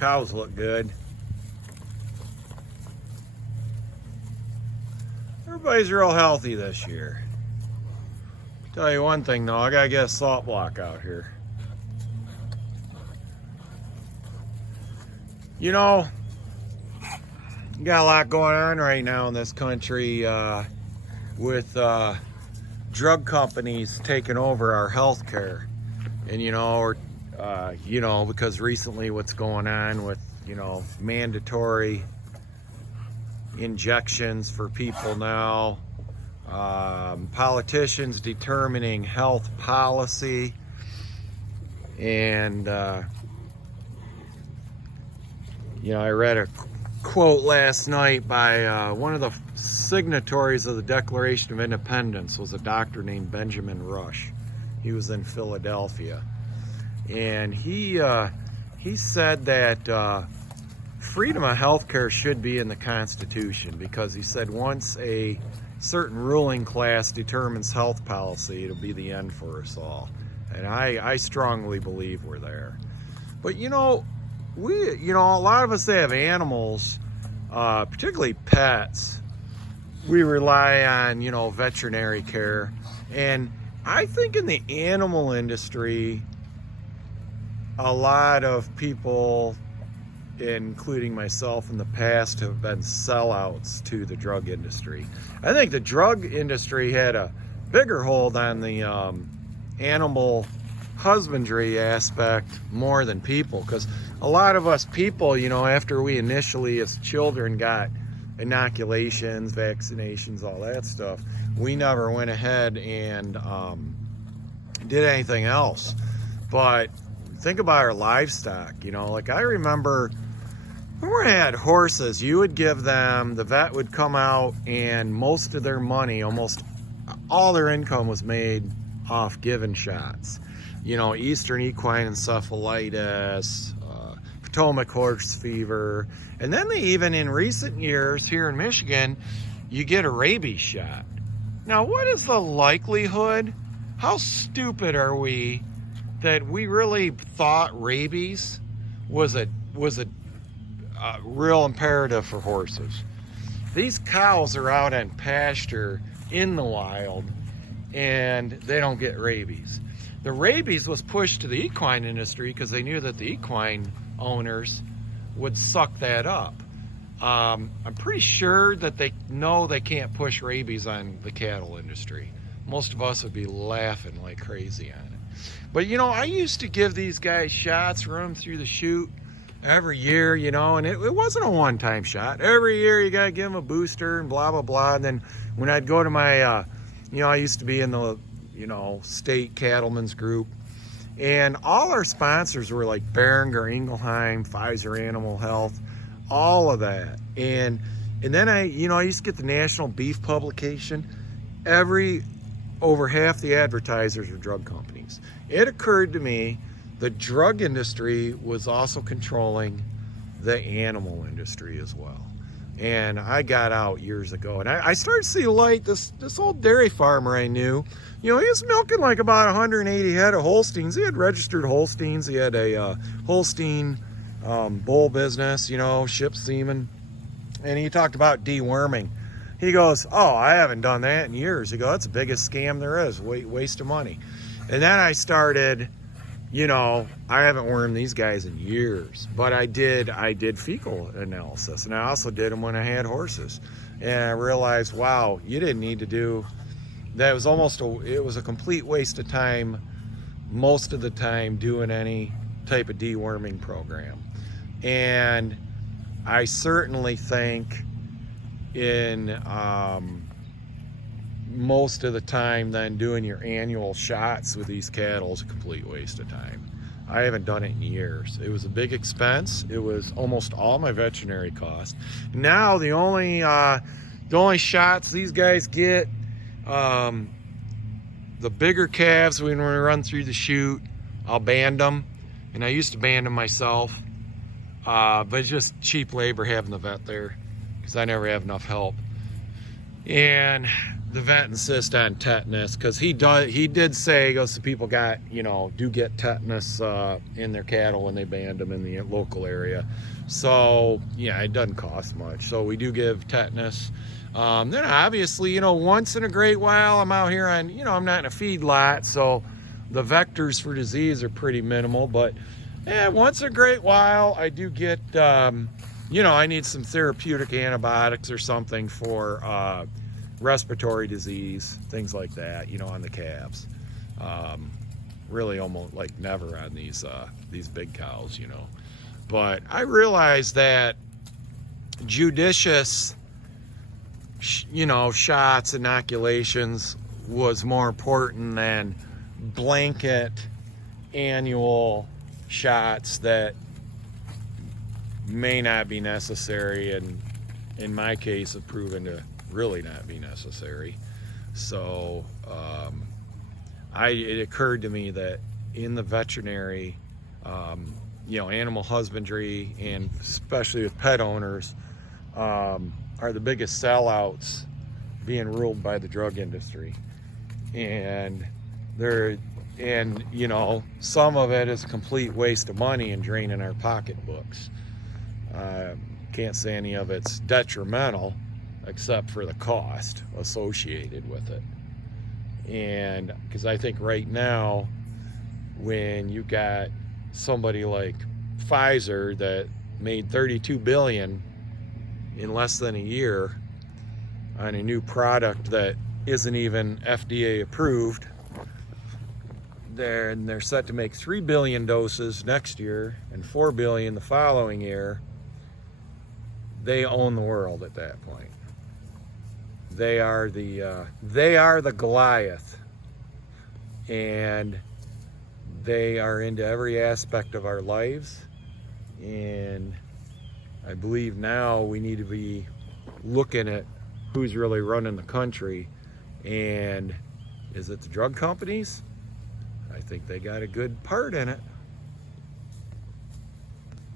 Cows look good. Everybody's real healthy this year. Tell you one thing though, I gotta get a salt block out here. You know, you got a lot going on right now in this country with drug companies taking over our health care. And because recently what's going on with, mandatory injections for people now, politicians determining health policy, and I read a quote last night by one of the signatories of the Declaration of Independence, was a doctor named Benjamin Rush. He was in Philadelphia, and he said that freedom of healthcare should be in the Constitution, because he said once a certain ruling class determines health policy, it'll be the end for us all. And I strongly believe we're there. But a lot of us that have animals, particularly pets, we rely on, veterinary care. And I think in the animal industry, a lot of people, including myself in the past, have been sellouts to the drug industry. I think the drug industry had a bigger hold on the animal husbandry aspect more than people, because a lot of us people, after we initially as children got inoculations, vaccinations, all that stuff, we never went ahead and did anything else. But think about our livestock, like I remember when we had horses, you would give them, the vet would come out, and most of their money, almost all their income, was made off giving shots. Eastern equine encephalitis, Potomac horse fever, and then they even, in recent years here in Michigan, you get a rabies shot. Now, what is the likelihood? How stupid are we that we really thought rabies was a real imperative for horses? These cows are out on pasture in the wild, and they don't get rabies. The rabies was pushed to the equine industry because they knew that the equine owners would suck that up. I'm pretty sure that they know they can't push rabies on the cattle industry. Most of us would be laughing like crazy on it. But I used to give these guys shots, run them through the chute every year, and it wasn't a one-time shot. Every year you gotta give them a booster and blah blah blah. And then when I'd go to my I used to be in the state cattlemen's group, and all our sponsors were like Boehringer Ingelheim, Pfizer Animal Health, all of that. And then I used to get the National Beef publication. Over half the advertisers were drug companies. It occurred to me the drug industry was also controlling the animal industry as well. And I got out years ago, and I started to see light. This old dairy farmer I knew, he was milking like about 180 head of Holsteins. He had registered Holsteins. He had a Holstein bull business, ship semen. And he talked about deworming. He goes, oh, I haven't done that in years. He goes, that's the biggest scam there is, waste of money. And then I started, I haven't wormed these guys in years, but I did fecal analysis, and I also did them when I had horses. And I realized, wow, you didn't need to do that. It was a complete waste of time most of the time doing any type of deworming program. And I certainly think in most of the time then doing your annual shots with these cattle is a complete waste of time. I haven't done it in years. It was a big expense. It was almost all my veterinary costs. Now the only shots these guys get, the bigger calves, when we run through the chute, I'll band them, and I used to band them myself, but it's just cheap labor having the vet there because I never have enough help. And the vet insists on tetanus, because he did say, he goes, the people got, you know, do get tetanus in their cattle when they banned them in the local area. So yeah, it doesn't cost much. So we do give tetanus. Then obviously, you know, once in a great while, I'm out here on, you know, I'm not in a feed lot, so the vectors for disease are pretty minimal, but yeah, once in a great while, I do get, you know, I need some therapeutic antibiotics or something for respiratory disease, things like that, you know, on the calves. Really almost like never on these big cows, you know. But I realized that judicious, you know, shots, inoculations was more important than blanket annual shots that may not be necessary, and in my case have proven to really not be necessary. So it occurred to me that in the veterinary, you know, animal husbandry, and especially with pet owners, are the biggest sellouts being ruled by the drug industry. And you know, some of it is a complete waste of money and draining our pocketbooks. Can't say any of it's detrimental, except for the cost associated with it. And because I think right now, when you got somebody like Pfizer that made $32 billion in less than a year on a new product that isn't even FDA approved, they're set to make 3 billion doses next year and 4 billion the following year. They own the world at that point. They are the Goliath, and they are into every aspect of our lives. And I believe now we need to be looking at who's really running the country. And is it the drug companies? I think they got a good part in it.